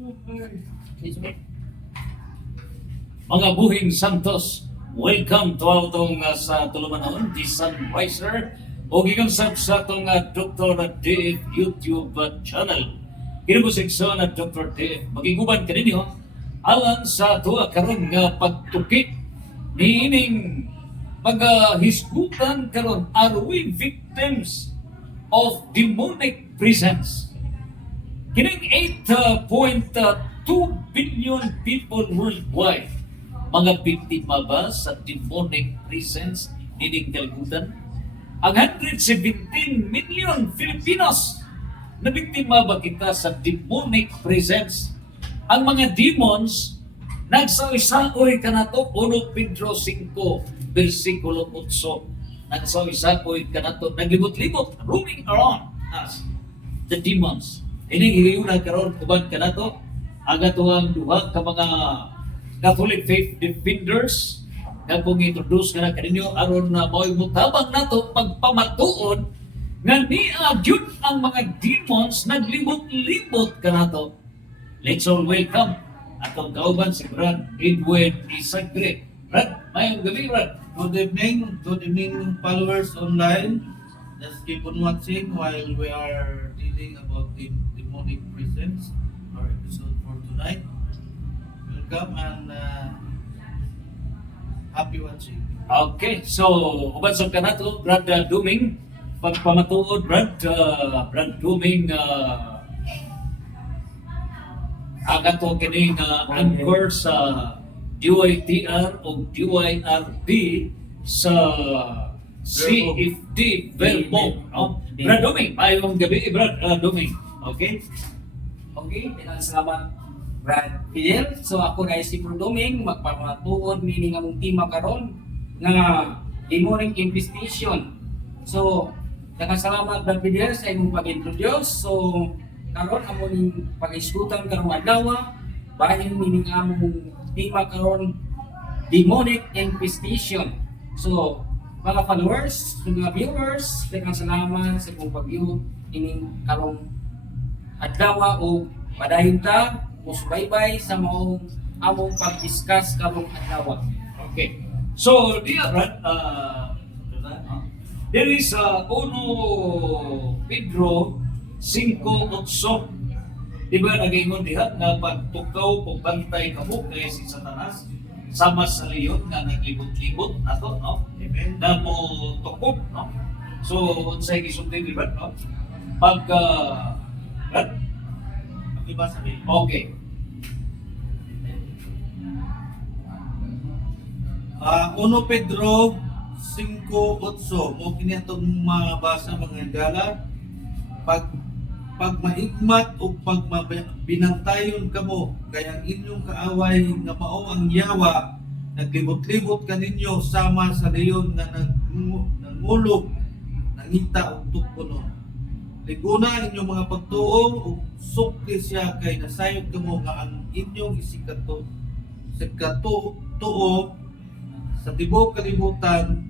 Mga buhing Santos, welcome to atong sa tulumanon, the Sunriser, o gigansab sa atong Dr. DF YouTube channel. Kinubusig sa Dr. DF, magiguban ka ninyo, alang sa tuwa karon nga pagtukik ni ining paghisgutan karon, are we victims of demonic presence? Kining 8.2 billion people worldwide, mga biktima ba sa demonic presence nining kalibutan? Ang 117 million Filipinos na biktima ba kita sa demonic presence? Ang mga demons nagsaoy-saoy kanato 1 Pedro 5 versikulo 8. Nagsaoy-saoy kanato, naglibot-libot, roaming around us, the demons. Ining hiyuna karon uban kanato ang atuang duha ka mga Catholic faith defenders nga kung introduce ka na kaninyo aron na mao'y mutabang nato pagpamatuon nga niya gyud ang mga demons naglibot-libot kanato. Let's all welcome atong kauban si Brad Edwin Isagre. Brad, mayong gabi, Brad. Good evening followers online. Just keep on watching while we are dealing about the demonic presence, our episode for tonight. Welcome and happy watching. Okay, so uban sa kanato, Brad Duming, pagpamatuod, Brad Duming, ang ato kining anchor sa DYTR o DYRB sa CFD Verbo. No? Brad Duming, mayong gabi, Brad Duming. Okay? Okay, salamat Brad Fidel. So ako na si Bro Doming, magpamatuod meaning among tema karon nga demonic infestation. So nakasalamat Brad Fidel sa imong pag-introduce. So karon among pag-iskutan karong adlaw bahin meaning among tema karon demonic infestation. So mga followers, mga viewers, nakasalamat sa imong pag-view ining karong adlaw o padayon ta musbaybay sa maong among pag-discuss karong adlaw. Okay. So, dear Brad, there is 1 Pedro 5:8. Di ba nag-ingon diha na pagtukaw pagbantay kamo kay si Satanas sama sa leyon nga naglibot-libot ato, no? Amen. Na mo tukod, no? So, unsay gisulti ni Brad, no? Pag Brad, Iba sabi. okay. 1 Pedro 5:8 mo kini atong mabasa mga gala. Pag maigmat o pag binantayon kamo kay ang inyong kaaway nga mao ang yawa naglibot-libot kaninyo sama sa leyon nga nangulog nangita og tukpono. Liguna inyong mga pagtuo ug sukli siya kay nasayod kamo nga ang inyong isikato sa tibuok kalibutan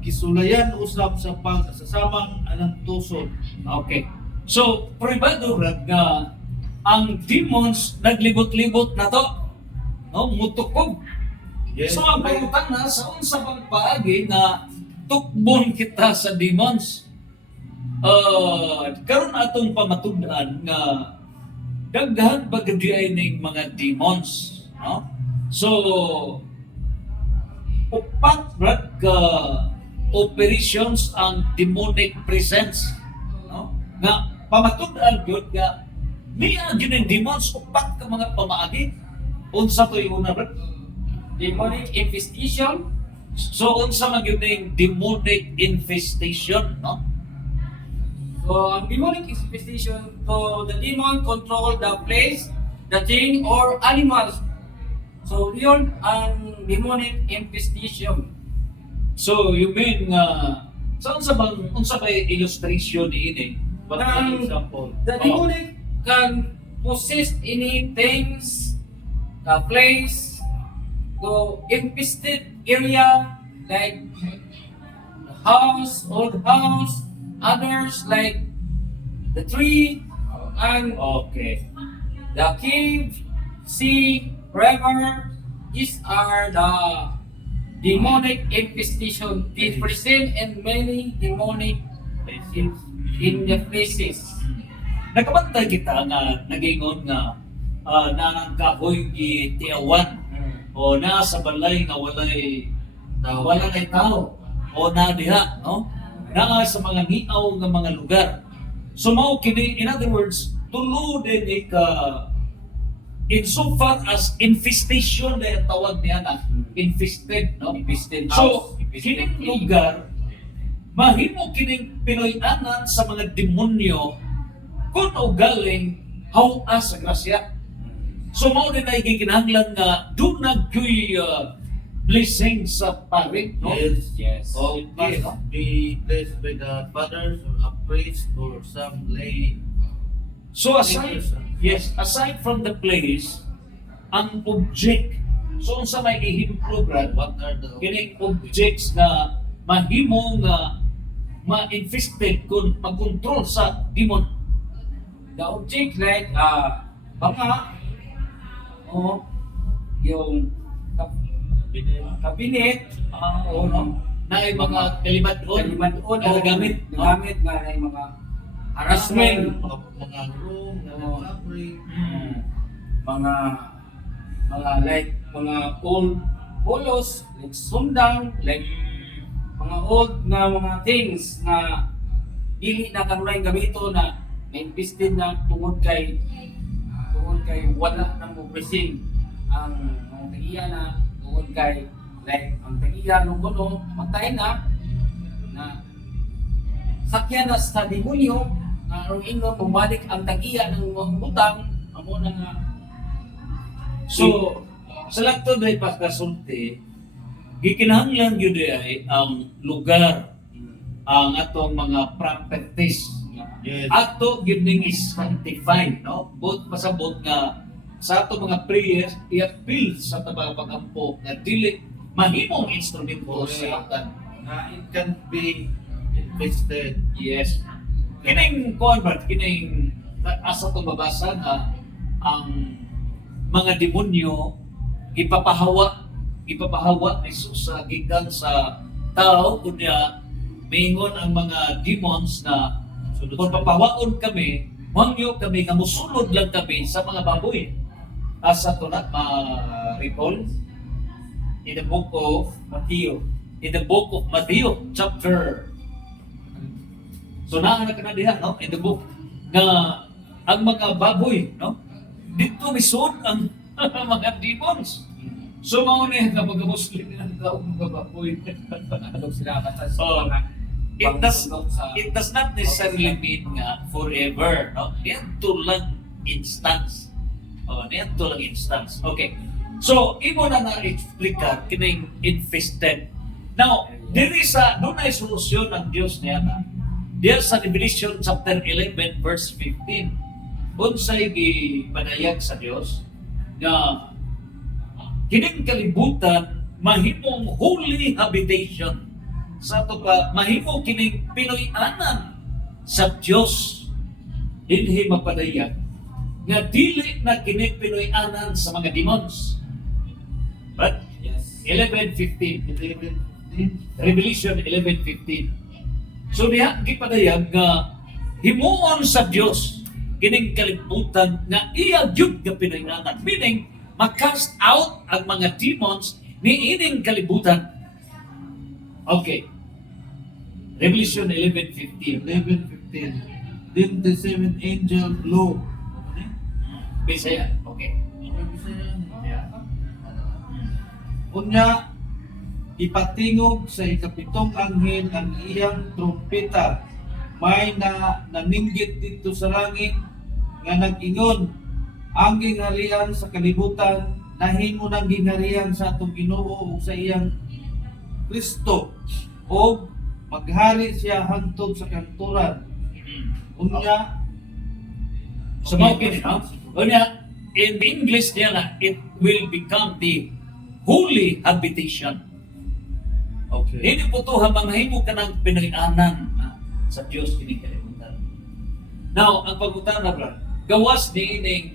kisulayan usab sa pagsasamang anang tusod. Okay. So, pribado Brad nga ang demons naglibot-libot na to. No, mutukog. Yes. So, ang pangutang na sa unsa bang paagi na tukbon kita sa demons. Karon atong pamatud-an nga daghan ba gadi ay ning mga demons, no? So, upat Brad ka operations ang demonic presence, no? Nga pamatud-an gyud nga niya gyud ang demons upat ka mga pamaagi. Unsa to yung una, Brad? Demonic infestation. So unsa man gyud ning demonic infestation, no? So ang demonic infestation, so the demon control the place, the thing or animals. So yun ang demonic infestation. So you mean unsa ba illustration ni ini? What an example? The demonic can possess any things, the place, the infested area like the house, old house, others like the tree, and Okay. the cave, sea, river, these are the demonic infestation. They present in many demonic in the places. Nakabantay kita nga nagingon nga nanang kahoy gi tiawan o na sa balay nga wala na tao o na diha, no? Na sa mga niaw nga mga lugar. So mao kini, in other words, tulo din ika insofar as infestation na yung tawag niya na infested, no? Infested So, house, infested kining cave. lugar mahimo kining Pinoy-anan sa mga demonyo kung o galing hawa sa grasya. So mao din ay gikinahanglan nga dunag kay blessing sa pare, no? Yes. All Okay, must no? be blessed by the fathers or a priest or some lay. So aside from the place, ang object, so unsa may ihimplo brad, What are the kining objects na mahimo nga ma-infested kung mag-control sa demon. The object like banga, o yung kabinet, o no, Na ay mga kalimat-on, kalimat-on, na nagamit, no? nagamit nga na yung mga harassment, mga room, Oo. mga fabric? mga like mga old polos, like sundang, like mga old na mga things na dili na kanunay gamito na na-invested na tungod kay wala nang mo-presing ang tagiya na tungod kay like ang tagiya nung kuno matay na sakyan na sa demonyo na ang ingon bumalik ang tagiya ng mga utang amo na nga. So, sa lato day pagkasulti, gikinahanglan gyud ay ang lugar, ang atong mga properties. Yes. Ato gyud ning is sanctified, no? Both pasabot nga sa ato mga prayers i-appeal sa tabang pagampo nga dili mahimong instrumento sa atan. It can be infested. Yes. Kining convert, kining asa to mabasa nga ang mga demonyo ipapahawa ni Jesus sa gikan sa tao kunya mingon ang mga demons na kung papawaon kami, mangyo kami nga musulod lang kami sa mga baboy. Asa to na recall in the book of Matthew chapter. So naa na kana diha, no? In the book nga ang mga baboy, no? Dito misud ang mga demons. So mao ni nga pagka-Muslim ang taong mga baboy. Ano sila basta Oh, sa It does not necessarily mean nga forever, no? Niadto lang instance. Niadto lang instance. Okay. So, imo na na-explica kining infested. Now, diri sa doon ay solusyon ng Dios niya na. Diya sa Revelation chapter 11 verse 15. Unsay gipadayag sa Dios nga kining kalibutan mahimong holy habitation. Sa to pa mahimo kining Pinoy-anan sa Dios. Dinhi mapadayag nga dili na kining Pinoy-anan sa mga demons. But yes. 11:15, Revelation 11:15. So diha gipadayag nga himuon sa Dios kining kalibutan nga iya gyud nga Pinoy-anan. Meaning makast out ang mga demons ni ining kalibutan. Okay. Revelation 11:15. 11:15. Then the seventh angel blew. Bisaya. Okay. Yeah. Unya, ipatingog sa ikapitong anghel ang iyang trumpeta. May naninggit dito sa langit nga nag-ingon, ang gingharian sa kalibutan nahimo ng gingharian sa atong Ginoo ug sa iyang Kristo o maghari siya hangtod sa kanturan. Unya, So mao kini, no? Unya, in English niya na, it will become the holy habitation. okay. Hindi po ito mahimo ka ng Pinoy-anan sa Diyos kini kalibutan. Now, ang pag-utana, brad, gawas ni ining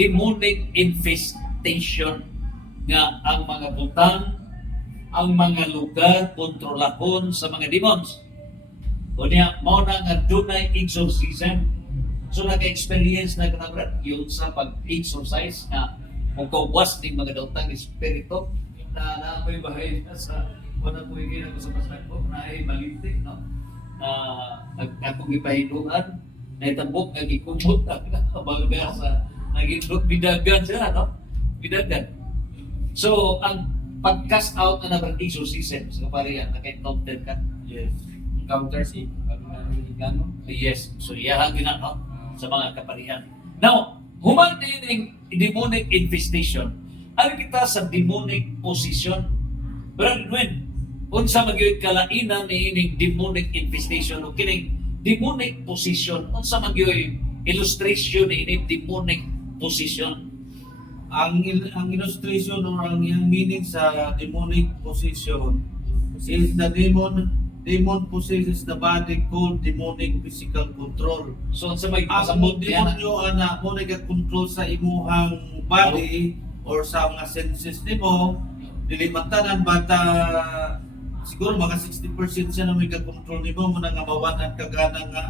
demonic infestation nga ang mga butang, ang mga lugar kontrolahon sa mga demons. Kunya mao na nga dunay exorcism. So naka-experience na kanabrat yun sa pag-exercise nga magkawas ng mga dautang espiritu na ako'y bahay sa wala ko higit ako sa pasag ko na ay malinti, no? Akong ipahinuan na itambok nga gikumot ang baga sa naging bidagan sila, no? Bidagan. So, ang pag-cast out na naman exorcism sa kaparian, naka-encounter ka? Yes. Encounter si Gano. Yes. So, iyahan gina, no? Sa mga kaparian. Now, human din ang demonic infestation. Ano kita sa demonic possession? Brother Edwin, unsa magyud kalainan ni ining demonic infestation o kining demonic possession? Unsa magyud illustration ni ining demonic possession? Ang illustration or ang yung meaning sa demonic possession is the demon possesses the body called demonic physical control. So, unsa may Ang pasabot diyan? demonyo ana mo nag-control sa imuhang body or sa mga senses nimo, dili man tanan bata siguro mga 60% siya na may control nimo mo na nga mawanan ka gana nga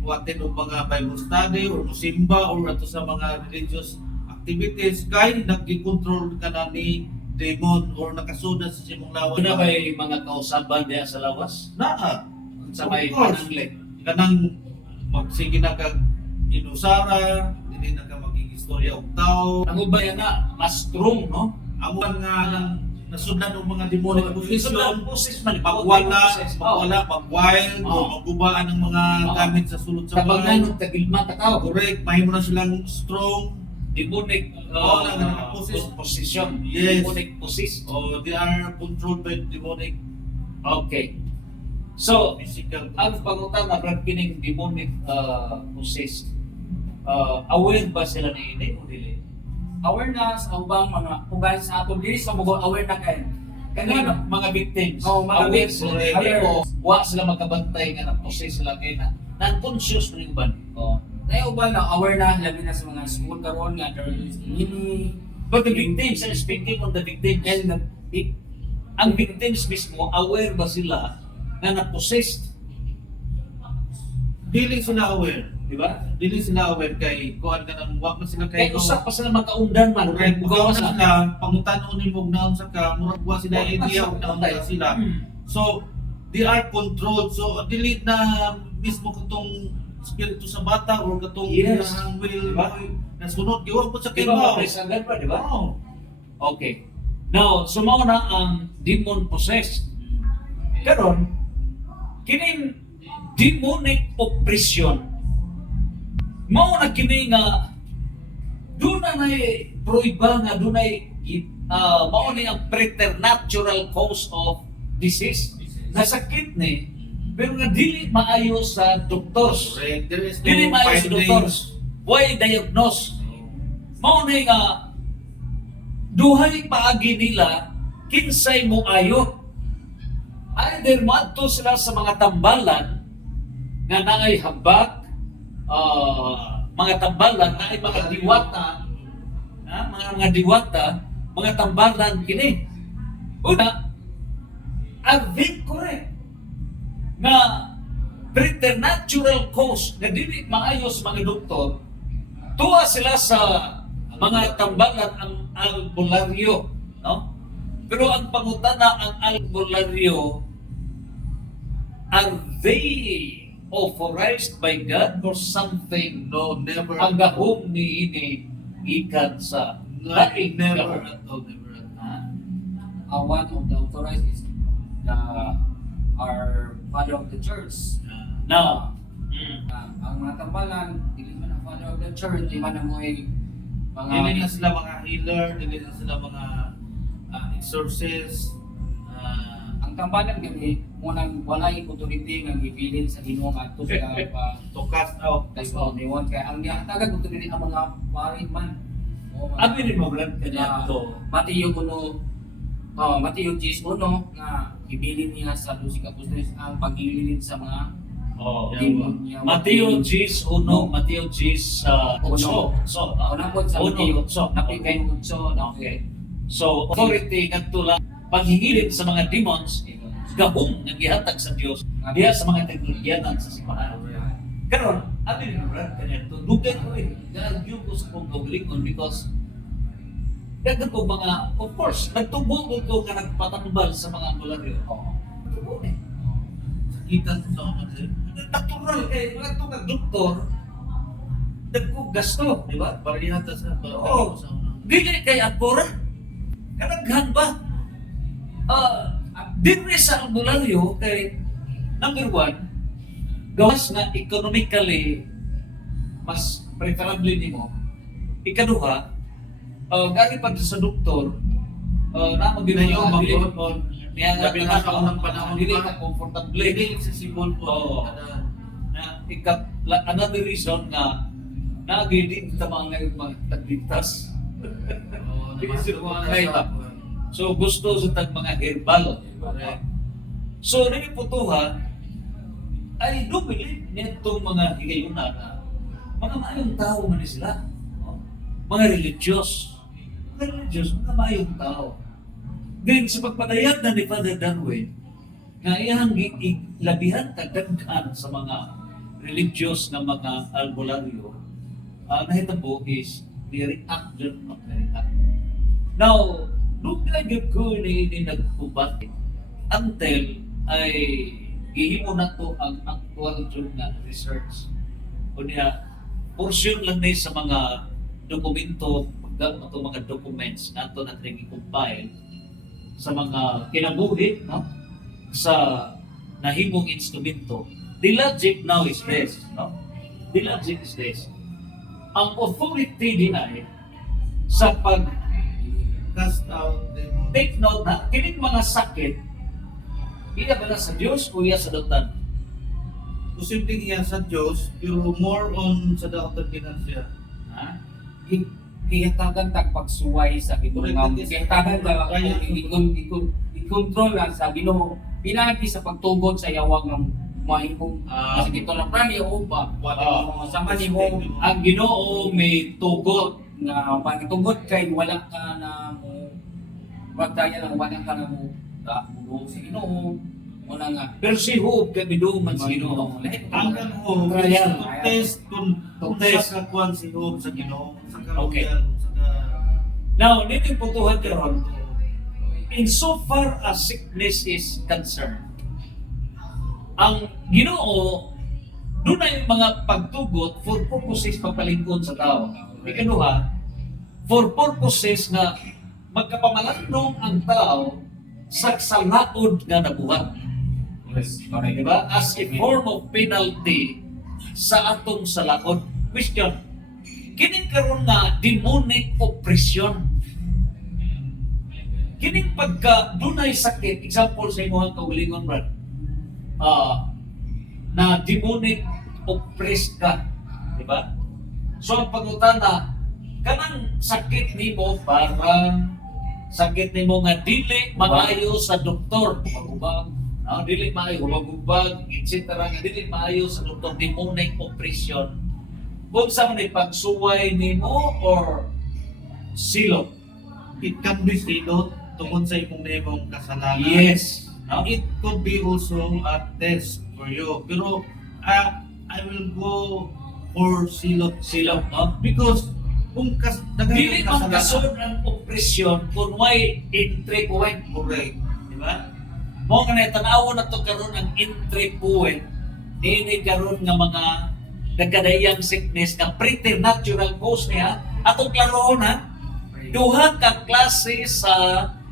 watin og mga Bible study or musimba or ato sa mga religious activities kay nagki-control ka na ni demon or nakasuda sa imong lawas. Una ba yung mga kausaban diya sa lawas? Naa. Sa may Of course. pananglit? Kanang magsige na kag inusara, dili na ka makikistorya og tao. Ang ubay na, mas strong, no? Amo nga nang nasudlan og mga demonic Sobrang possession, poses man. magwala, mag-wild, o Oo. magubaan ng mga Oo. gamit sa sulod sa Kapag bahay. nga tagilma takaw, Correct, mahimo na silang strong, demonic Oo, naka-possess. position. Yes. Demonic possess. o they are controlled by demonic Okay. So, physical. ang pangutang na brad kining demonic possess, aware ba sila ni ini o dili? Awareness ang bang mga ugali sa ato dili sa mga aware na kay. Kanina mga victims, Oo, mga aware victims, sila ni ini aware. o wa sila magkabantay nga na-possess sila kay na non-conscious na yung ban. Oh. Tayo ba na aware na labi na sa mga school karon nga there is ini But the victims, I'm speaking on the victims. and Ang victims mismo, aware ba sila na na-possessed? Dili sila aware, Di ba? dili sila aware kay kuan ka nang wa man sila Kaya kay usap pa sila magkaundan man. Correct. Mugawa Mugaw na sila, pangutan-on ni mong naon sa ka, murag wa sila idea og naon na sila. So, they are controlled. So, dili na mismo katong spirito sa bata or katong Yes. ang will Diba? nasunod giwa po sa Di ba kibaw. mapaisagan pa, di ba? Wow. Okay. Now, sumaw na ang demon possessed. Karon, kining demonic oppression, mao na kini nga duna na pruiba nga dunay mao ni ang preternatural cause of disease. Nasakit ni pero nga dili maayo sa doktors. Correct. There is no Dili maayo sa finding. doktors. Why diagnose? Mao ni nga duhay paagi nila kinsay mo ayo. Either madto sila sa mga tambalan nga naay habak, mga tambalan naay mga diwata, mga diwata, mga tambalan kini. Una, avig correct nga preternatural cause nga dili maayos mga doktor, tuwa sila sa mga tambalan ang albularyo, no? Pero ang pangutana ang albularyo, are they authorized by God or something? No, never. Ang gahom ni ini ikan sa laing Never government. at all. Never at all. one of the authorized is the our father of the church. Now, Ang mga tambalan, dili man ang father of the church, di man ang mga Dili na sila mga healer, dili na sila mga exorcist. ang tambalan gani munang walay authority nga gibilin sa Ginoo adto sa To cast out. tasod ni won kay ang gihatagad authority ang mga pari man. O mga- abi rin mo brad kanya to. Mateo 1, Mateo 10:1 nga ibilin niya sa 12 apostoles ang paglilingid sa mga Oh. Mateo Mateo 10:1, Mateo 10:8. So, Una po sa Mateo. So, Napigay mo so, okay. So, authority kadto lang paghingilit sa mga demons, gahom nga gihatag sa Dios diha sa mga teknolohiyanan sa simbahan. Karon, abi ni brad kanito, dugay ko gagyo ko sa kong kaugalingon because dagat ko mga, of course, nagtubo ko nga nagpatambal sa mga ambularyo. Tubo eh. Kita sa mga Natural kay mga ito nga doktor, nagko gasto, di ba? parihata sa Oo. sa unang. Dili kay akora. Kanaghan ba? Dinre sa ambularyo kay number one, gawas nga economically mas preferable nimo. Ikaduha, gani pa sa doktor, na Ginayo, magdili magpapon. niya nga Labi na sa unang panahon dili pa. ka comfortable. Hindi sa Sibol po. Oo. Na another reason nga nagidin ta mga tagligtas. So gusto sa tag mga herbal. So rin putuha ay dumili nitong mga higayuna na mga maayong tao man sila. No? Mga religious. Mga maayong tao. Then sa pagpadayag na ni Father Darwin, nga iyang labihan tagdaghan sa mga religious na mga albularyo, nahitabo is ni-react dyan mag-react. Now, nung naging ko ni nagpubat until ay gihimo na to ang actual dyan nga research. O niya, portion lang na sa mga dokumento, mga documents na ito na compile sa mga kinabuhi, no? Sa nahimong instrumento. The logic now is this, no? The logic is this. Ang authority din ay sa pag Cast out demon. take note na kining mga sakit iya ba na sa Diyos o iya sa doktan? Posibleng iya sa Diyos, pero more on sa doctor siya. Ha? Kihatagan tag pagsuway sa Ginoo nga kihatagan ta Kaya- i-control lang sa Ginoo pinagi sa pagtugon sa yawag ng mahimong sa gito na prani o ba sa manimo Ang Ginoo may tugot. na pagtugot kay wala ka na mo magdaya lang wala ka na mo mo sa Ginoo muna nga Pero si Job kay biduman sa Ginoo. Ang kanho, Trial. to test kung test. sa kakuan si Job sa Ginoo, sa Okay. karuyan, sa Now, nito yung putuhan karon. In so far as sickness is concerned, ang Ginoo doon na yung mga pagtugot for purposes pagpalingkod sa tao. Ikaduha, for purposes na magkapamalandong ang tao sa salaod nga nabuhat. Diba? As a form of penalty sa atong salaod. Question, kining karon nga demonic oppression. Kining pagka dunay sakit, example sa imong kaugalingon brad. Na demonic oppressed ka, di ba? So ang pangutana, kanang sakit nimo parang sakit nimo nga dili maayo sa doktor, magubag, dili maayo magubag, etc. nga dili maayo sa doktor, demonic oppression. Kung sa man pagsuway nimo or silot. It can be silot tungkol sa imong nahimong kasalanan. Yes. No? It could be also a test for you. Pero I will go for silot Silot, no? because kung Dili man kasalanan, kasod ang oppression kung may entry point. correct. Di ba? Mo nga na tanaw na to karon ang entry point. Dili karon nga mga nagkadayang sickness nga preternatural cause niya. Atong klarohon ha. Duha ka klase sa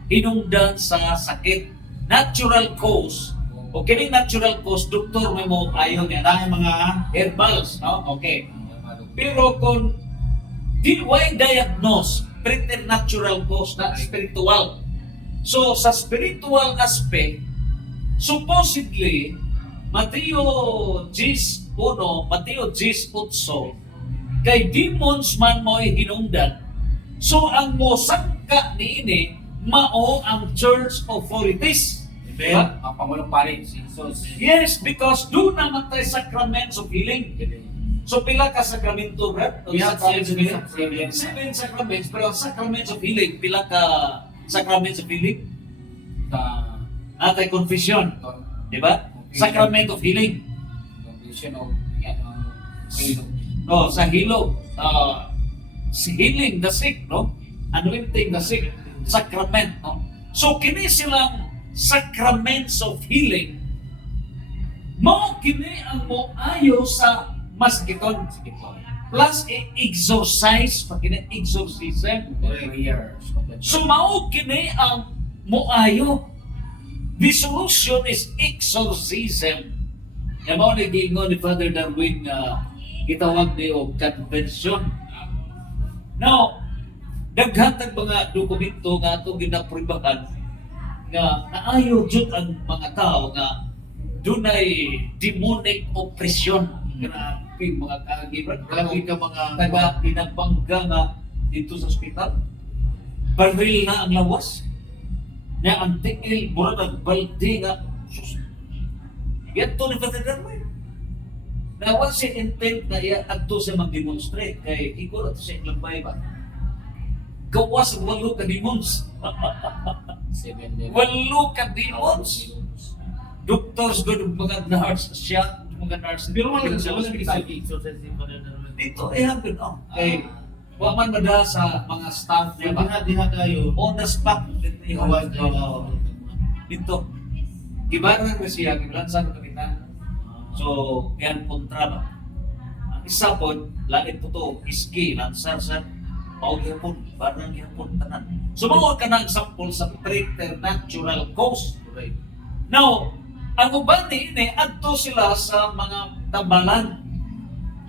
hinungdan sa sakit. Natural cause. O kining natural cause, doktor may mo ayon niya na mga herbals, no? Okay. Pero kung di why diagnose preternatural cause na spiritual. So sa spiritual aspect, supposedly Mateo 10:1, Mateo 10:8 kay demons man mo'y hinungdan. So ang mosangka niini mao ang church authorities. Diba? Ang Pangulong Pari, si Jesus. Yes, because doon naman tayo sacraments of healing. So pila ka sakramento, Brad? We have Sacraments of healing? 7. 7 sacraments, pero ang sacraments of healing, pila ka sacraments of healing? Sa Atay confession, di ba? Sacrament of healing. Condition of yan, ang No, sa hilo, si healing the sick, no? Anointing the sick, sacrament, no? So kini silang sacraments of healing. Mao kini ang moayo sa masakiton. Plus exorcise, pag kini exorcism. prayers. So mao kini ang moayo. The solution is exorcism. Nga mao ni giingon ni Father Darwin nga gitawag ni og convention. Now, daghan tag mga dokumento nga atong ginapribahan nga naayo jud ang mga tao nga dunay demonic oppression. Grabe mga kagiran. Grabe ka mga Taga inabangga nga dito sa ospital. Baril na ang lawas. Na ang tiil, mura nagbalde nga. Sus. Yan to ni Father Darwin. Nawan siya intent na iya adto siya mag-demonstrate kay ikaw ato siya ilang ba? Gawas ang 8 ka demons. 7 din. 8 ka demons. Doctors good mga nurse siya, mga nurse. Pero wala sa wala hospital. exercise din pa rin. Dito eh happen kay wa man mada sa mga staff niya ba diha kayo. on the spot Gawas dito. Gibaran ko siya, gibalansan ko kita. So, yan kontra ba? Ang isa po, langit po to, iski, lansar sa paugyapon, barang yapon, tanan. So, mawag ka na example sa preternatural cause. Now, ang uban ni adto sila sa mga tambalan.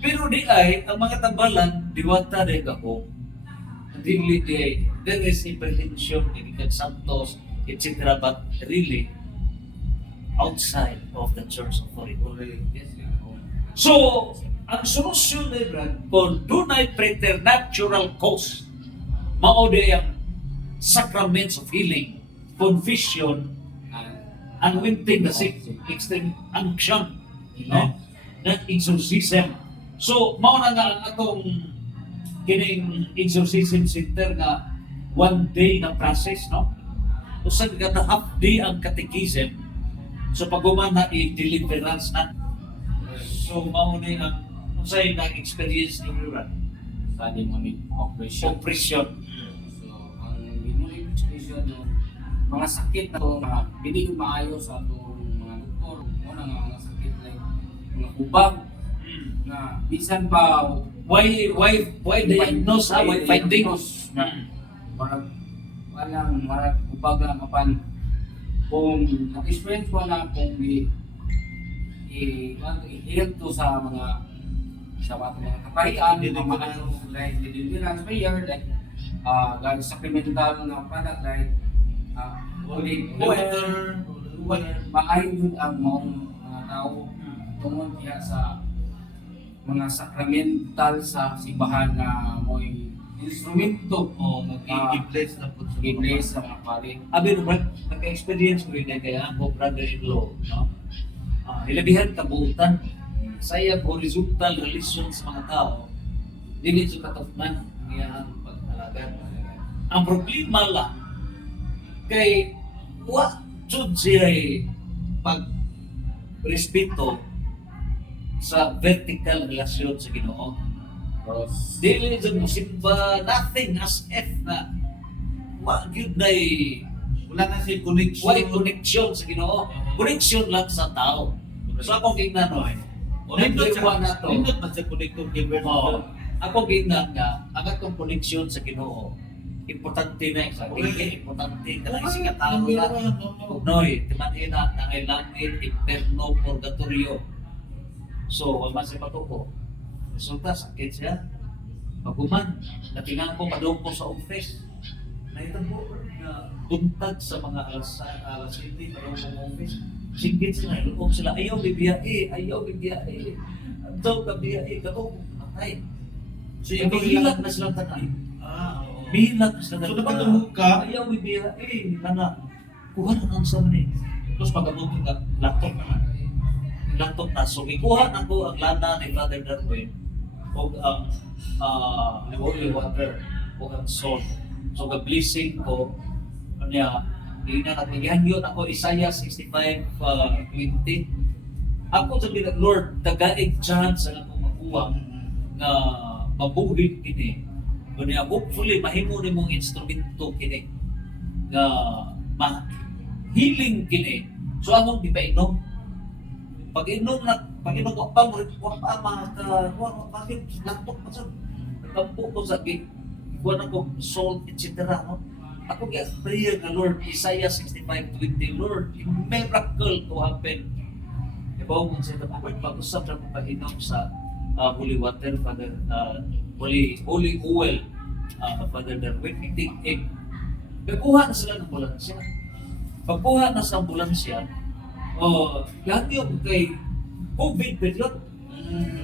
Pero di ay, ang mga tambalan, diwata de ako. Dili di, there is apprehension, ibigay santos, etc. But really, outside of the church authority. So, ang solusyon ni Brad, kung doon ay preternatural cause, maode ang sacraments of healing, confession, anointing the sick, extreme unction, no? That exorcism. So, mao na nga ang atong kining exorcism center nga one day na process, no? Usag ka na half day ang catechism. So pag na i-deliverance na. So mao ni ang unsay na-experience ni Brad? Sa demonic oppression. Oppression. So, ang demonic oppression yung mga sakit na ito, mga hindi ko maayo sa itong mga doktor. Una nga mga sakit like mga ubag na bisan pa Why diagnose ha? Why finding? na marag marag ubag lang kapan kung nag-experience ko na kung i-heal to sa mga kaparian, mga like deliverance prayer, like God sacramental na product like holy water, maayon yun ang mga tao tungod kaya sa mga sacramental sa simbahan na mo'y instrumento O mag-i-bless na po sa i-bless sa mga pari. Abi no Brad, nagka-experience ko rin kaya ako brother-in-law, no? Ilabihan kabuutan sa iyang horizontal relation sa mga tao, dili sa katapman niya ang pag-alaga. Ang problema lang, kay wa jud siya pag-respeto sa vertical relasyon sa Ginoo. Cross. Dili jud mo simba nothing as if na wa gyud nay Wala na siya connection. why connection sa Ginoo. Connection lang sa tao. So akong gignan no. Nindot Nindot na to. Nindot na siya connected kay Verse. Oo. Ako gignan nga ang atong connection sa Ginoo. Importante na sa tingin, importante ka na isang tao na. Noy, timanina na ngay langit, inferno, purgatorio. So, wala man siya patuko. Resulta, sakit siya. Pagkuman, natingan ko padong ko sa office. Naitang ko na buntag sa mga alas 7, padong ko sa office. Singkit sila, iloob sila, ayaw bibiyae, ayaw bibiyae. Daw ka biyae, katong matay. So, yung hilag na silang tanay. Oo. Bilag na silang So, tanay. nakatulog ka? Ayaw bibiyae, nana. Kuha na ang sa mani. Tapos pagkabuto nga, laptop na. Laptop na. So, ikuha na ko ang lana ni Father Darwin o ang holy water o ang salt. So, ga-blessing ko, niya, inanatigihan yun ako, Isaiah 65:20. Ako sabi na, Lord, tagaig chance ang akong makuha na mabuhin kini. Kanya, hopefully, mahimo ni mong instrumento kini na ma-healing kini. So, among di pa inom? Pag inom ko pa, bakit laptop pa sa nagtampo ko sa kuha na ko salt, etc. No? Ako prayer na Lord, Isaiah 65:20, Lord, miracle to happen. Diba kung sa ito, pag-usap na pag-inom sa holy water, Father, holy oil, Father Darwin, itik-ik. Pagkuha na sila ng ambulansya. Pagkuha na sa ambulansya, lahat yung kay COVID period,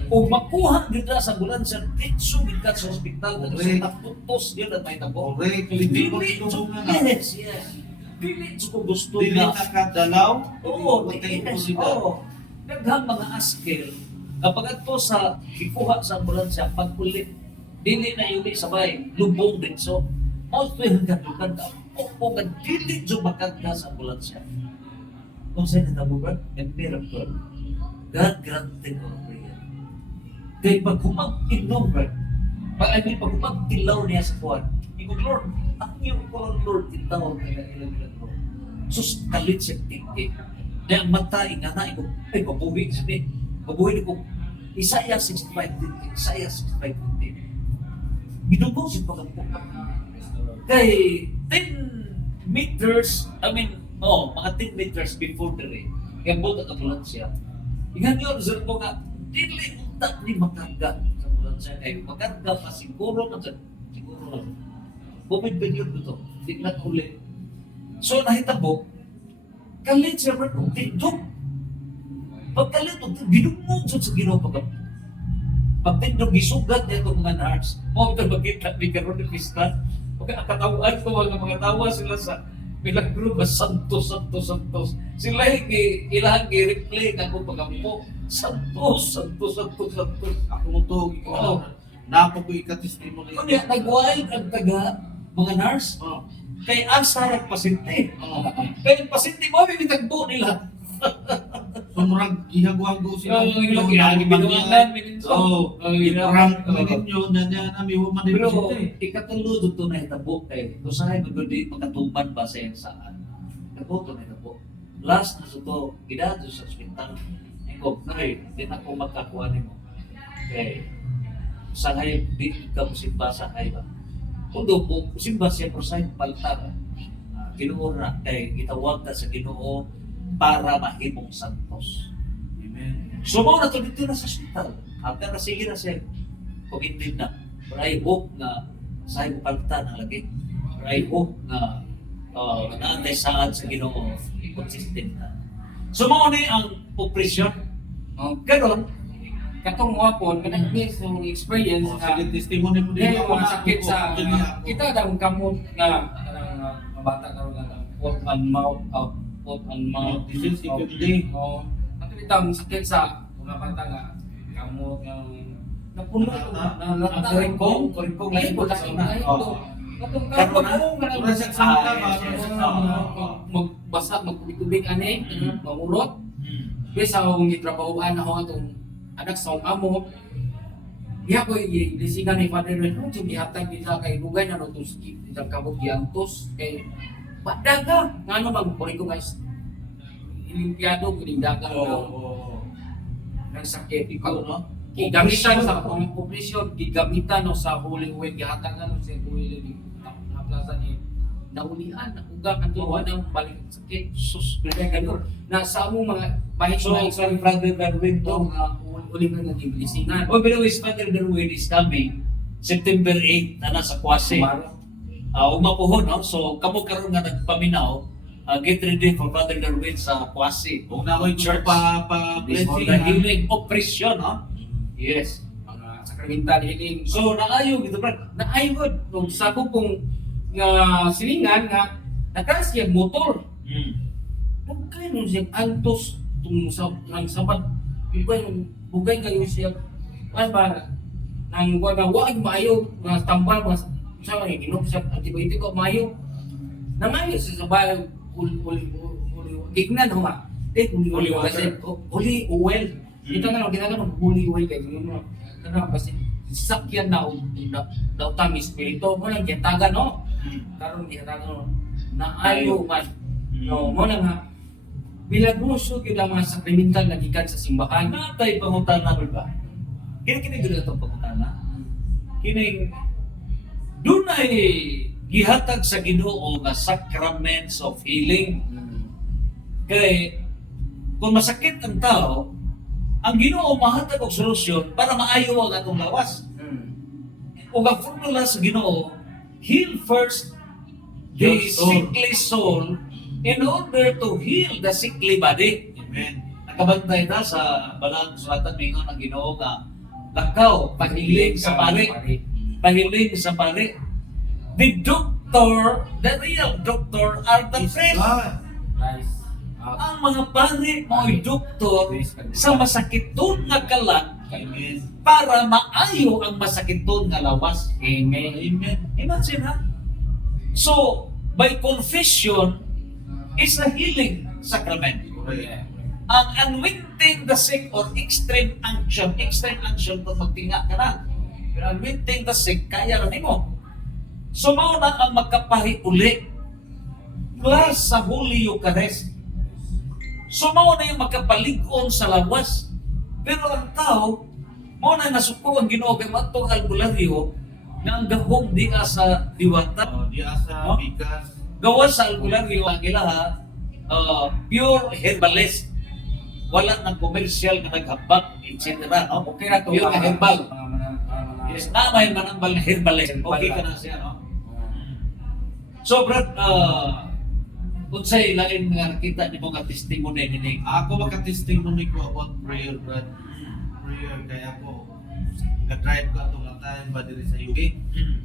kung makuha dito sa ambulansya, ditso ka sa hospital, kasi taputos yun at may tabo. Correct. Dili, Yes. yes. Dili, ko gusto Dili na. nakadalaw. Oo, Yes. oo. Daghang mga askel, kapag ato sa ikuha sa ambulansya, pag-ulit, dili na yun sabay, lubong din. So, most yung kadukan ka, o nga dili dyan makagda sa ambulansya. Kung sa'yo na tabo ba, and miracle, God granted our prayer. Kaya pag kumag-inom ba, pag kumag-tilaw niya sa kuwan, ikaw, Lord, ang iyong kuwan, Lord, tilaw, kaya ilang Lord. Sus, kalit siya tingin. Kaya ang mata, ingana, ay, mabuhi sabi. Mabuhi ko, Isaiah 65:20, Isaiah 65:20. Ginubo siya pagkapuka. Kay 10 meters, mga 10 meters before the rain, kaya buta ka ambulansya. Ingan yun, sir ko nga, dili unta ni makarga sa ambulansya. Kaya makarga pa siguro lang. COVID ba yun ito? Hindi na ulit. So, nahitabo, kalit siya rin kung tindog. Pagkalit, ginumong sa Ginoo pagkapuka. Pag tindog, isugat niya itong mga nurse. Mo ito magkita ni Karon ni Pista. Pagka akatawaan ko, mga tawa sila sa milagro ba santos. Sila ilang i-replay ako pagkampo. Santos. Ako mo to, Oo. napo ko ika-testimony. Kunya, nag-wild ang taga mga nurse. Oh. Kay asarag pasinti. Oh. Kay pasinti mo, binitagbo nila. So murag gihago-hago sila. Ginawangan, mininso. Prank kami ninyo, nanya na may woman din Pero presente. ikatulod ito na hitabo kay usahay magudi magatuman ba sa iyang saan. Ito na hitabo. Last na ito, gidado sa ospital. Ikaw, nay, di na ko makakuha nimo. Kay usahay, di ka musimba sa hay ba. Kundo po, musimba siya pero sa paltar. Ginoo na, kay gitawag ta sa Ginoo para mahimong santos. Amen. So mo na to dito na sa ospital. After na sige na siya. Kung hindi na. But I hope na sa iyo palta na lagi. But I hope na naantay saan sa Ginoo consistent na. So mo ni ang operasyon. Ganon. Katong mo po, kanang yung experience Oh, na sige, testimony mo din. Dili mo sakit sa Dili ako. kita daw kamot nga kanang mabata karon nga foot and mouth Disease, ikindi. Ato bitaw sakit sa mga bata nga kamot nga napuno na lata Kuringkong lain ko lain lain ko. ko katong kamot mo nga Mura sa santa ba? magbasa magtubig ani mamurot Hmm. bisa akong gitrabahoan ako atong anak sa amo. Diya ko i-lisingan ni Father Red, kung gihatag nila kay Lugay na no tos isang kabog giantos kay padaga nga naman puri ko guys ilimpyado ginindaga ng sakit ikaw no gigamitan sa operasyon gigamitan no sa Holy Oil gihatag no sa Holy Oil na plaza ni naulian ugang ang tuwa ng balik sakit sus kaya ganun na sa among mga bahit So, na sa Father Darwin to, uling na nagibilisingan oh, pero is Father Darwin is coming September 8 na nasa Kwase. Umapuhon, no? So, kamo karon nga nagpaminaw, get ready for Father Darwin sa Kwase. Kung nakoy Church. pa-blessing. For the healing operation, no? Yes. mga sakramental healing So, naayo gito Brad. naayod nung sabi kong nga silingan nga nakas yung motor. Bugay mo siya antos tung sa nang sabat. Bugay kayo siya. Ano ba? Nang wag maayo nga tambal mas sa mga inom sa antibiotic maayo. Nangayo sa sabay tignan ho nga. Uli kasi uli oil. Kita nga ginagawa ng uli oil kay mo. Kana kasi sakyan na daw tamis spirito mo lang gitagan no. Karon gitagan no. Naayo man. No, mo na nga bilagruso gyud ang mga sakramental nga gikan sa simbahan. Natay pangutana ba? Kini gud atong pangutana. Kining dunay gihatag sa Ginoo nga sacraments of healing. Kay kung masakit ang tao, ang Ginoo mahatag og solusyon para maayo ang atong lawas. Ug ang formula sa Ginoo, heal first the Your soul. sickly soul in order to heal the sickly body. Amen. Nakabantay na sa balang sulatan ningon ang Ginoo nga lakaw pahiling sa pare. Pahiling sa pare. The doctor, the real doctor are the Is priest. God. Guys, Ang mga pare mo'y doktor sa masakiton nga kalat Amen. para maayo ang masakiton nga lawas. amen. Amen. Imagine ha? So, by confession is a healing sacrament. Correct. Ang anointing the sick or extreme unction kung magtinga ka na. Pero anointing the sick, kaya rin mo. So, mao na ang magkapahi uli plus sa Holy Eucharist. So, mao na yung magkapalig-on sa lawas. Pero ang tao, mao na nasuko ang Ginoo kay matong albularyo na ang gahom di sa diwata. Di asa No? bigas. Gawa sa albularyo ang ilaha, pure herbalist. Wala nang commercial nga naghambak, etc. No? Okay na to. Pure herbal. Yes. Yes, na may manambal na herbalist. Okay ka na siya, no? So, Brad, unsay lain nga nakita ni mo nga testimony ni Ako makatestimony ko about prayer, but prayer kaya ako ka-drive ko atong time ba diri sa UK.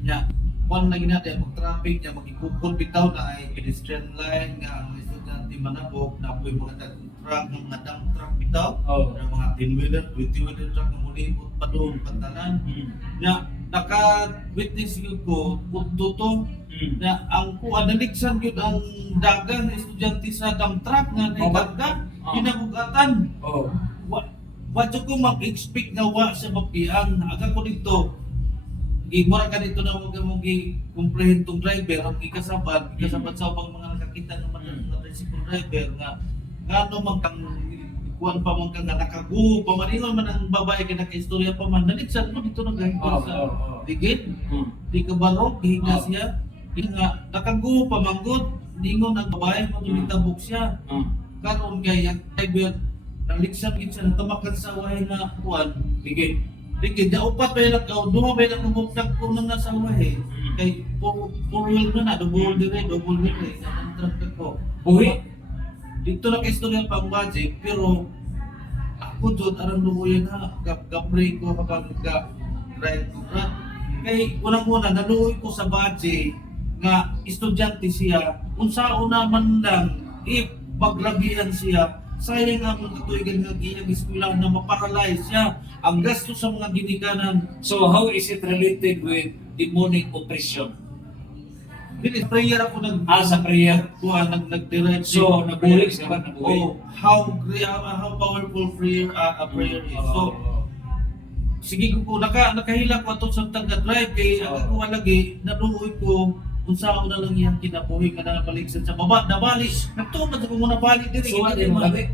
Nya, kung na ginati ang traffic nya magikukul bitaw na ay pedestrian line nga ang estudyante manabog na apoy mga truck ng mga dump truck bitaw. Oh. Ng mga 10-wheeler, 20-wheeler truck na mulipot pa doon pantalan. Nya, naka-witness yun ko kung totoo na ang naligsan yun ang dagang estudyante sa dump truck nga naikarga, Oh. pinabugatan. Oh. Wadyo ko mag-expect nga wa sa mapiang. Aga ko dito, gimura ka dito na huwag mong i-comprehend tong driver, ang ikasabad sa ubang mga nakakita ng mga tricycle driver nga ano man kang kuwan pa man kang nakagu, pamaningon man ang babae kay naka-istorya pa man, naligsan mo dito na Oh, sa oh, oh. ligid. Di ka barok, hihigas Oh. niya. Di nga, nakagu, pamanggod, ningon ang babae, magulitabok siya. Karon kay ang driver, naligsan gid siya, natamakan sa wahay na kuwan, ligid. Ligid, na upat ba yung nakaw, duha ba yung nakamuktak ko nang nasa wahay. Kay, four wheel na, double wheel sa ang truck ko. Buhi. Dito na kaistorya pang budget, pero ako doon, arang luhuyan na, kapre ko kapag ka-drive ko. Kay unang-una, naluhoy ko sa budget nga estudyante siya, unsaon naman lang, if maglagihan siya, sayang nga mga katuigan nga giyang eskwela na maparalyze siya. Ang gasto sa mga ginikanan, So, how is it related with demonic oppression? dili prayer ako Sa prayer. nag-derive. So, nabuhi siya ba? Nabuhi? Oh, how powerful prayer a prayer is. So, sige ko nakahila ko ato sa taga-drive kay ako lagi naluhoy ko kung saan na lang yan kinabuhi ka na nabaligsan sa baba, nabalik, nagtumad ako muna balik diri. So, ano yung balik?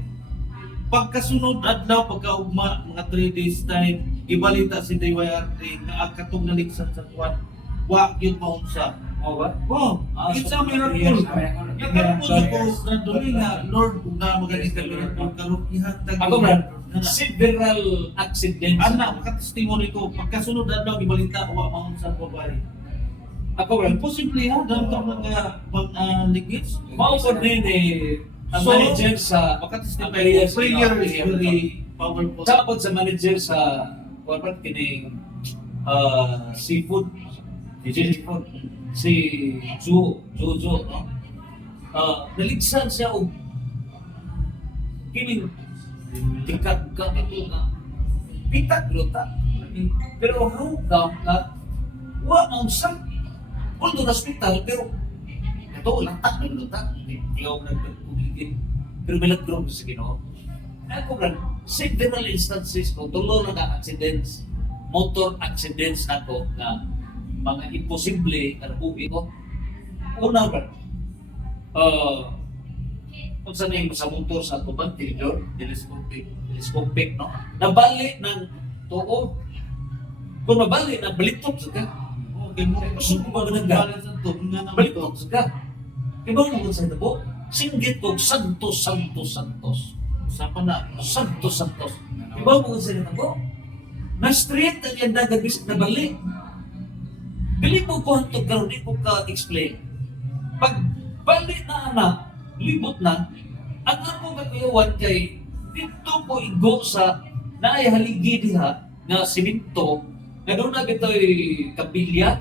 Pagkasunod adlaw, pagkaugma, mga 3 days time, ibalita si DYRD nga ang katong naligsan sa tuwan, wa yun maunsa. O ba? Oh, it's a miracle. Yung karon po ko nandun nga, Lord, kung na magaling ka miracle, karon ihatag. Ako, Brad, several accidents. Anak, makatestimony ko, pagkasunod adlaw, ibalita, wa maunsa ko ba. Ako, Brad, Imposible ha, dahil ito mga ligits. maupod din ang So, manager sa Makatestimony ko, prayer is very powerful. Sapod sa manager sa corporate kining seafood si Jojo, no? Naligsan siya og kining tingkat ka ito nga pitak luta. Pero how come nga wa ang sa kulto na hospital pero ito latak ng luta. Tiyaw na nagpugigin. Pero milagro sa Ginoo. Ako rin, several instances ko, tulo na accidents, motor accidents ako na mga imposible na nabuhi ko. Una rin, kung saan yung sa motor sa tuban, tinidor, telescopic, no? Nabali ng tuo. Kung nabali, nabalitok sa ka. Okay mo. Gusto ko ba ganang Balance ang tub nga naman Balitok to. sa ka. Iba naman sa tabo, singgit ko, Santos. Usapan na. Santos. Iba mo sa tabo, na straight ang yan nagabis na bali. Bili mo ko hantog karon di ko ka-explain. Pag bali na anak, libot na, ang ako kakayawan kay dito ko igo sa naay haligi diha nga simento nga doon na bitoy kapilya.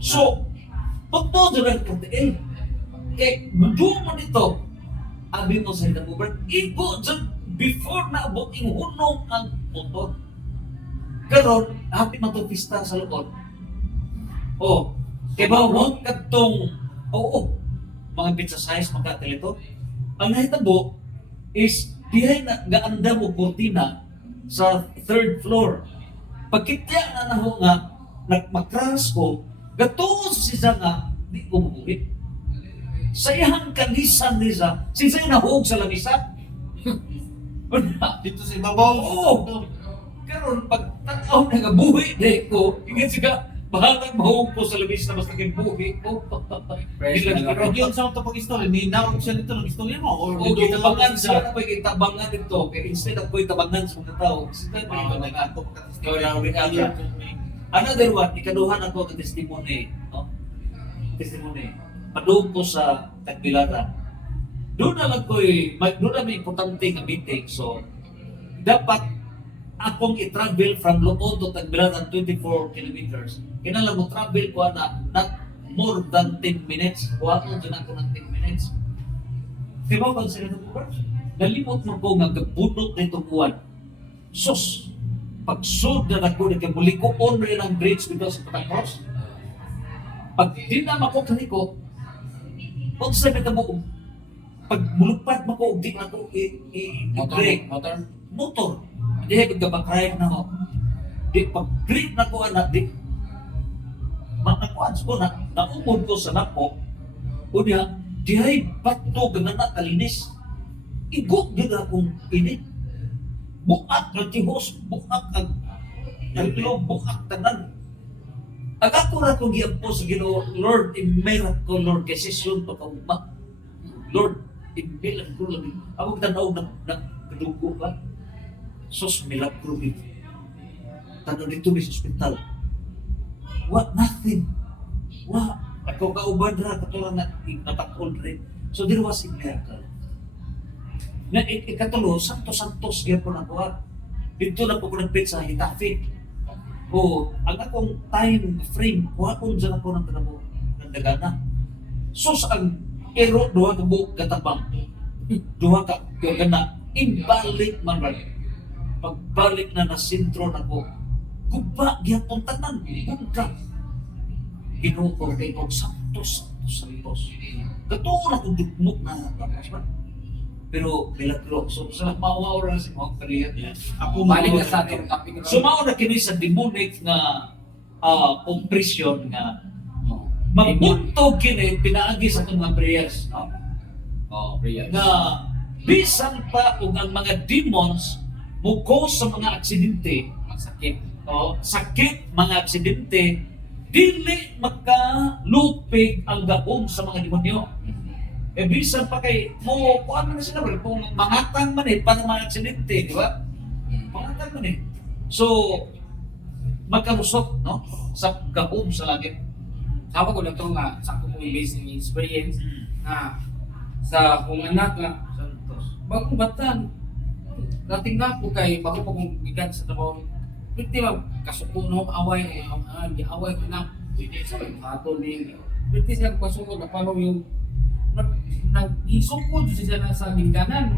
So, pagto dyan ang katiil. Kay, doon mo dito, abi mo sa hitang Uber, igo dyan before na abot yung hunong ang motor. Karon, happy man itong pista sa loob. Oh, kay ba mo katong, oo, mga pizza size, mga katilito. Ang nahitabo is, dihay na gaanda mo kortina sa third floor. Pagkitya na naho nga, nagmakras ko, gatuon siya nga, di ko mabuhit. Sa iyang kanisan nisa, siya nahog sa lamisa. Dito sa ibabaw. Oo. Karon pag tanaw na nga buhi, di ko, hingin siya, bahalang mahog ko sa lamisa, basta kay buhi ko. Fresh Ilang na lang. karon. Pero yun sa pag istorya, ni naog siya dito ng istorya mo. Or O gitabangan siya na may gitabangan dito, kaya instead of ko'y tabangan sa mga tao, instead may tabangan. Another one, ikaduhan ako ng testimony, no? Testimony. Padung ko sa Tagbilaran. Doon na lang doon na may importante nga meeting. So, dapat akong i-travel from Loob to Tagbilaran 24 kilometers. Kailangan mo travel ko na not more than 10 minutes. Kuha ko dyan ako ng 10 minutes. Diba ba sila ng Uber? Nalimot mo ko nga gabunot na itong buwan. Sus! Pagsud na ako, nagkamuli ko on rin ang bridge because of the cross. Pag di na makukaniko, kung sabi na mo, pag mulupad mo ko, di na ako i-break. Motor. Hindi ay magkabakray na ako. Di, pag break na ko, anak, di, manakuan ko na, naumod ko sa nako, o niya, di ay bato, ganang nakalinis. Igo, di na akong init. Buak ang tihos, buak ang naglo, buak tanan. Ang ako na kong giyan po sa Ginoo, Lord, i-merat ko, Lord, kasi siyon pa kauma. Lord, i-merat ko lang. Ako tanaw na kadugo ba? Sos, milagro dito. Tanaw dito may hospital. What? Nothing. What? Ako kauban ra, katulad na natakon rin. So there was a miracle. Na ikatulo, santos gyapon ako ha. Dito na po ko nagpit sa Hitafe. O, ang akong time frame, kuhakon dyan ako ng tanamo ng dagana. So sa ang ero, duha ka buok katabang. Duha ka gagana. Ibalik man rin. Pagbalik na sintro na ko, guba, gyapon tanan, bungka. Ginukor kay kong santos. Katuon akong dugmok na tapos ba? Pero milagro. So sa mauwaw na si mga kariyan. Ako Balik na mo- sa ating topic. So mao na kini sa demonic nga compression nga mabuntog kini pinaagi sa itong mga prayers, no? Oh, prayers. Na bisan pa ug ang mga demons muko sa mga aksidente, Masakit. sakit, mga aksidente, dili makalupig ang gahom sa mga demonyo. Bisan pa kay mo kuan man sila bro, kung mangatang man para mga aksidente, di ba? Mangatang man So magkarusot, no? Sa gahom sa langit. Sabi ko lang ito nga, sa akong based in experience, na sa akong anak nga, Santos. bagong batan, dating nga po kay bago pa kong bigat sa trabaho, pwede ba kasuko no, away ko na, pwede sa paghatol din, pwede siya kasuko na parang yung nag-isok ko siya na sa lingkanan,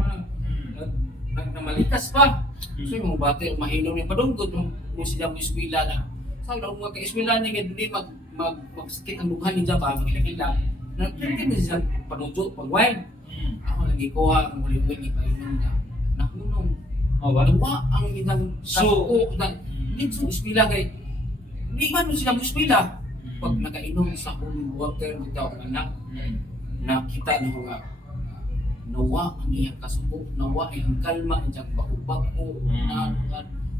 namalikas pa. So yung mga bata yung mahilong yung padungkot mo sila mo eskwela na. Sa mga ka-eskwela ni nga hindi magsakit ang lughan niya pa magkilala. Nagkita na siya panudyo, pag-wine. Ako lagi kuha ang muli-muli ipainom na nakunong. Nawa ang ilang So, dito sa eskwela kay hindi man sila mo eskwela. Pag nakainom sa holy water bitaw ang anak, nakita na nga nawa ang iyang kasubo, nawa ang kalma ang iyang bako-bako,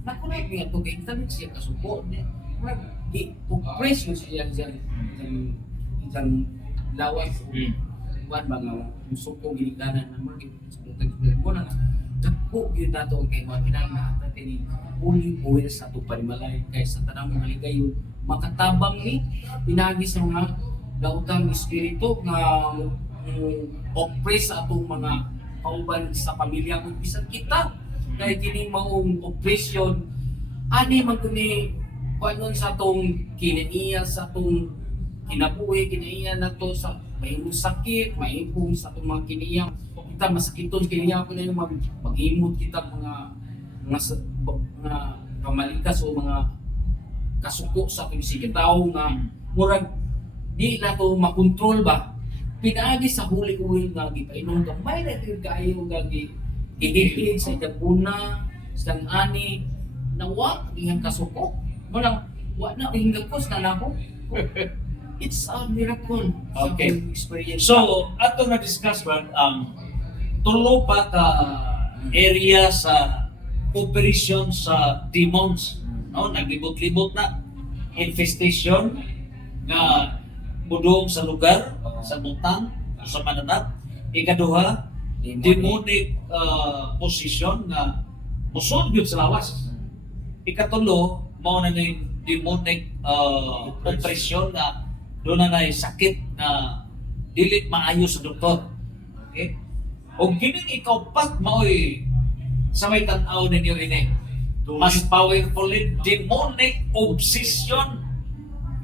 nakunay niya ito kay tabi siya kasubo. Di oppress yun siya isang lawas. Buwan ba nga suko ginikanan ng mga ginikanan mo na dako yun nato kay mga kinahanglan ni holy oil sa itong panimalay kay sa tanang mga ligayon makatabang ni pinagi sa mga dautang espiritu nga oppress sa atong mga kauban sa pamilya kung bisan kita kay kini maong oppression ani man kuni kuanon sa atong kinaiya sa atong kinabuhi kinaiya nato sa mahimong sakit mahimong sa atong mga kinaiya kita masakiton kinaiya ko na yung mag-imot kita mga kamalikas o mga kasuko sa atong sikitaw nga murag di na to makontrol ba pinaagi sa holy oil nga gipainom gamay na gyud kaayo nga gihilid sa jabuna sa ani nawa dihang kasuko mo lang wa na hingagkos na nako it's a miracle sa Okay. akong experience. So, ato na discuss ba ang tulo pa ka area sa operation sa demons, no? Naglibot-libot na infestation nga budong sa lugar, sa butang, sa mananap. Ikaduha, demonic position nga musod gyud sa lawas. Ikatulo, mao na ni demonic oppression nga doon na sakit na dili maayo sa doktor. Okay? O kining ikaw pat mao'y sa may tanaw ninyo ini. Mas powerfully demonic obsession.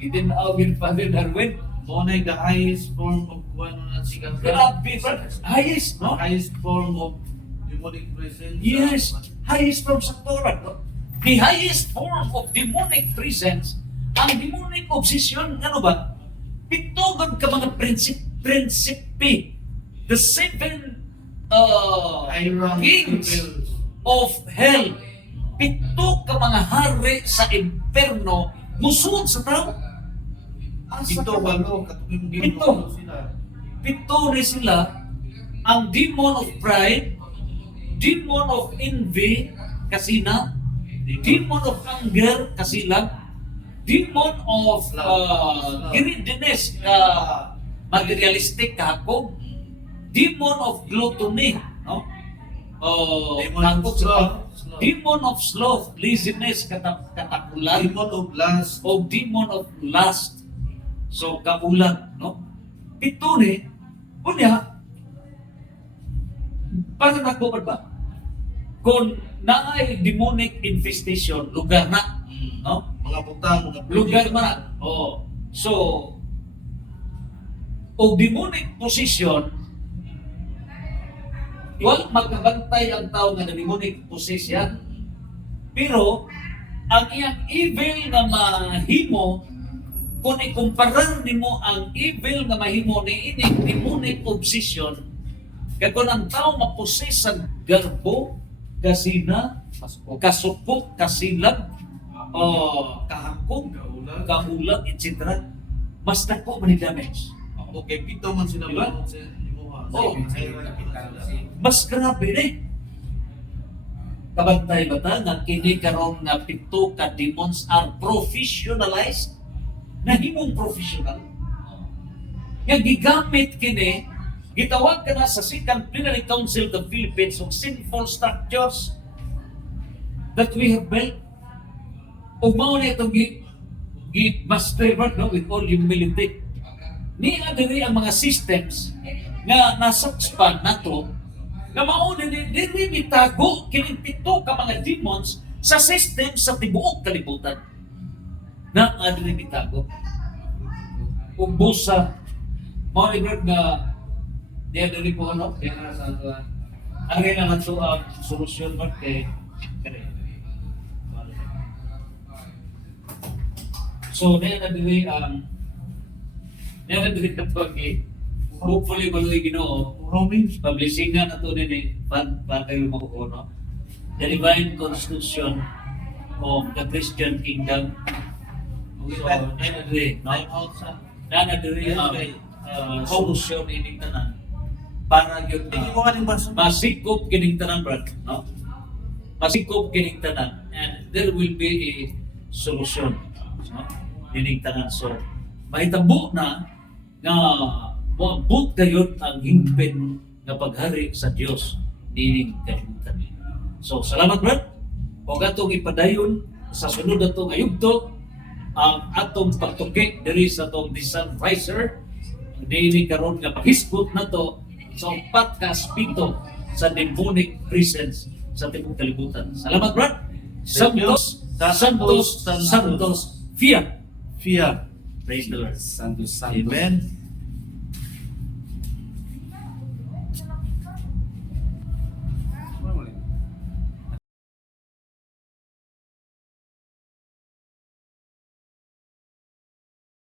Itinaw yun Father Darwin. Mo na the highest form of ano na sikat. Grabe, brother. Highest, no? Highest form of demonic presence. Yes, highest from Saktoran. No? The highest form of demonic presence, ang demonic obsession, ano ba? Pitugan ka mga prinsipi. The seven Iron kings devils. of hell. Pito ka mga hari sa imperno, musuod sa tao. Ito walo katong Pito. sila. Pito rin sila, ang demon of pride, demon of envy, kasina, demon of anger, kasilag, demon of greediness, materialistic, kahakog, demon of gluttony, no? Demon of Takot sloth. demon of sloth, laziness, katakulan, Demon of lust. o demon of lust. So, kaulan, no? Ito ni, kunya, para nagpupad ba? Kung naay demonic infestation, lugar na, no? Mga butang, mga Lugar na. Oh. So, o demonic position, wal magkabantay ang tao nga na demonic possession. Pero, ang iyang evil nga mahimo, kung ikumparar nimo ang evil nga mahimo ni ini demonic obsession, kaya kung ang tao maposes sa garbo, kasina, kasupok, kasilag, kahakog, kaulag, etc. Mas dako man ni damage. Okay, pito man sila Diba? ba sa limuha. Oh. Sa- Mas grabe ni. Kabantay ba ta nga kini karon nga pito ka demons are professionalized, nahimong professional. Nga gigamit kini, gitawag ka na sa Second Plenary Council of the Philippines of sinful structures that we have built. O mao na itong master no, with all humility. Niya diri ang mga systems nga nasakspan nato nga mao ni diri bitago kining pito ka mga demons sa system sa tibuok kalibutan. Na adri bitago. Ug busa mao ni Lord nga diya diri po ano, diya na sa Ang rin na ito ang solusyon mo kay kani. So, na dili ang na dili ka to kay hopefully baloy Ginoo Roaming. publishing na to ni patay mo ko no. The Divine Constitution of the Christian Kingdom. So, na dili no. Time out sa. Na dili ang solusyon ini tanan para gyud Hindi mo kaning basa. masikop kining tanan brad no. Masikop kining tanan and there will be a solution no kining tanan. So mahitabo na nga moabot gayud ang hingpit nga paghari sa Dios nining kalibutan. So salamat brad og atong ipadayon sa sunod atong ayugto ang atong pagtuki diri sa atong Design Riser nining karon nga paghisgot na to sa podcast pito sa demonic presence sa tibok kalibutan. Salamat brad. Santos, Santos, Santos, Fiat. Fia. Praise the Lord. Santos. Amen.